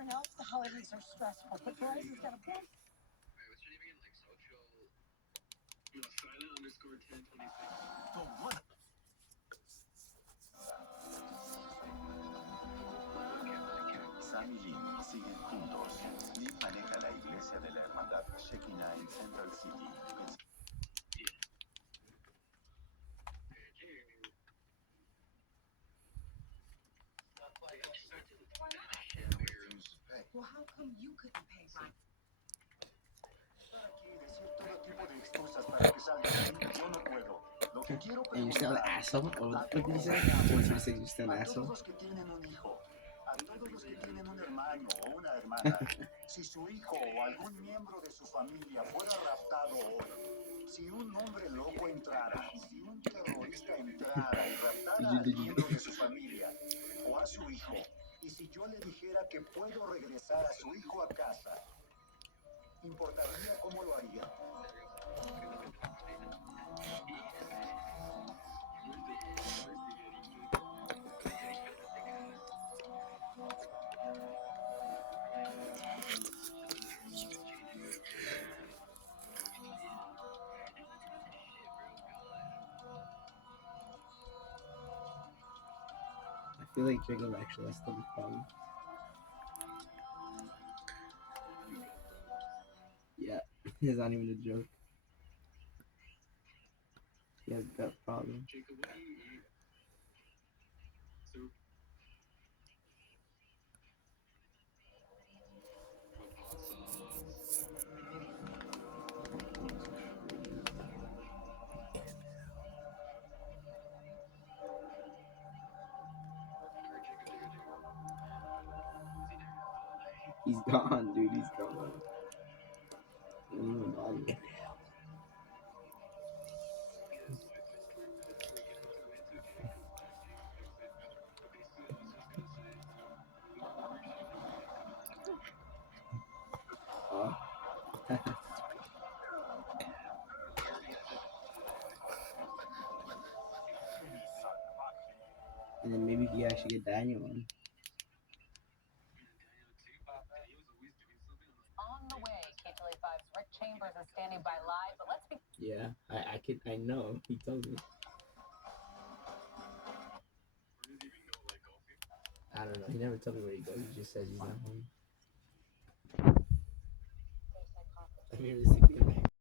everyone else, the holidays are stressful, but Verizon's got a plan. What's your name again? Like social. No, silent_1026. Oh, what? Sam y Lynn siguen juntos. Lynn maneja la iglesia de la hermandad Shekinah en Central City. Well, how come you couldn't pay, Ron? And you're still an asshole? Or what did he say? 2026, you're still an asshole? A todos los que tienen un hermano o una hermana, si su hijo o algún miembro de su familia fuera raptado hoy, si un hombre loco entrara, si un terrorista entrara y raptara al miembro de su familia o a su hijo, y si yo le dijera que puedo regresar a su hijo a casa, ¿importaría cómo lo haría? I feel like Jacob actually has stomach problem. Yeah, it's not even a joke. He has gut problem. Jacob, what do you eat? Soup. With hot sauce. Alright, Jacob. He's gone, dude. He's gone. Don't even bother. Oh. And then maybe he actually get Daniel on. On the way, KTLA5's Rick Chambers is standing by live, but let's be. Yeah, I know. He told me. I don't know. He never told me where he goes. He just says he's not home. I mean, realistically,